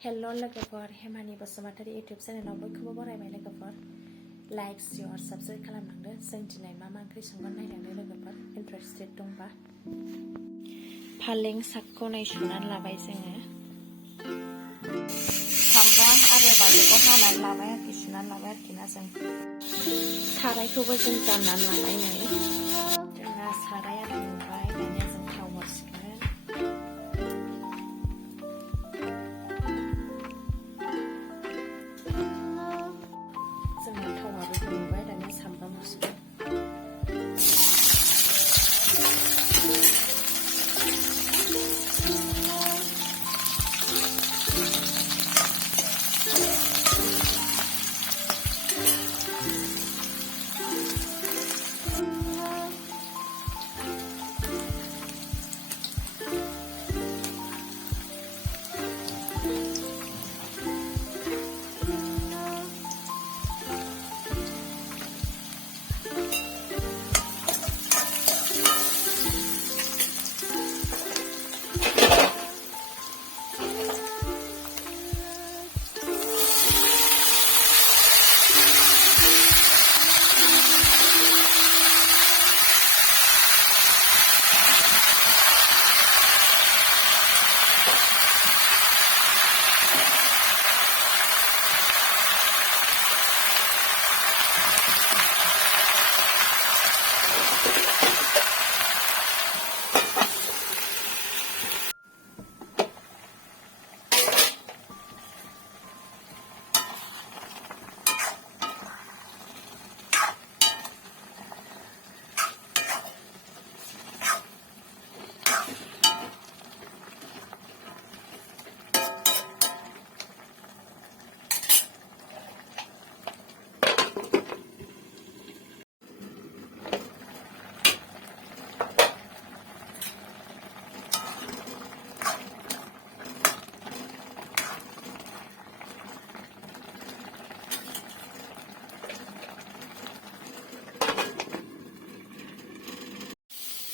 हेल' लोगोफोर, हेमानि बसुमतारी इउटुब चेनेलाव बयखौबो बरायबाय लोगोफोर। लाइक, शेयार, साबस्क्राइब खालामलांदो। जों दिनै मा ओंख्रि संगोन नायलांदो लोगोफोर। इन्टारेस्टेड दंबा। फालें सागखौ सुनानै लाबाय जोङो। सामब्राम आरो बानलुखौ हानानै लाबाय आरोखि, सुनानै लाबाय आरोखि ना जों। सारायखौबो जों जाननानै लाबाय नै। जोंना साराया दुंबाय, दानिया जों थाव हरसिगोन। जोंना थावाबो दुंबाय, दानिया सामब्राम हरसिगोन।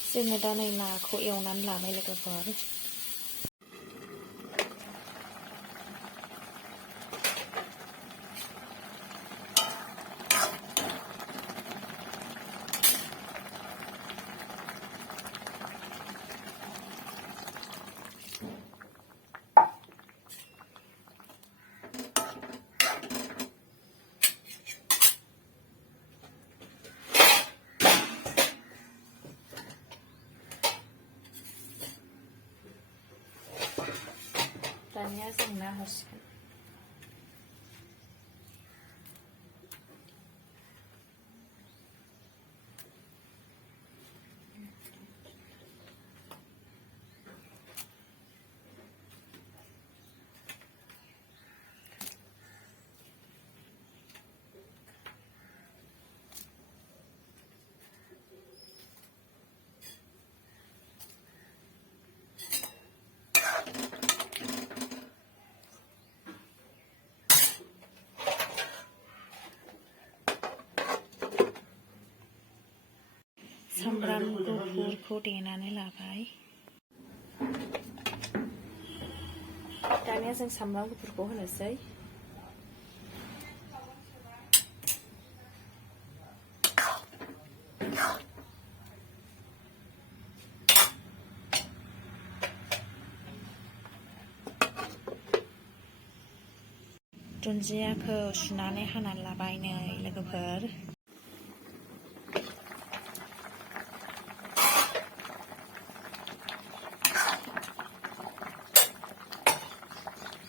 जोङो दा नै नाखौ एवनानै लाबाय लोगोफोर। दानिया जों ना हरसिगोन। सामब्राम गुफुरखौ देनानै लाबाय। दानिया जों सामब्राम गुफुरखौ होनोसै। दुन्दियाखौ सुनानै हानानै लाबाय नै लोगोफोर।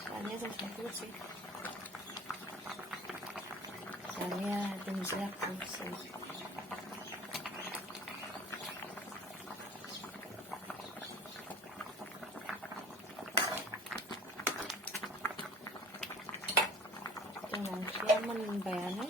दानिया जों संख्रि होसै। दानिया दुन्दियाखौ होसै। जोंना ओंख्रिया मोनबायानो।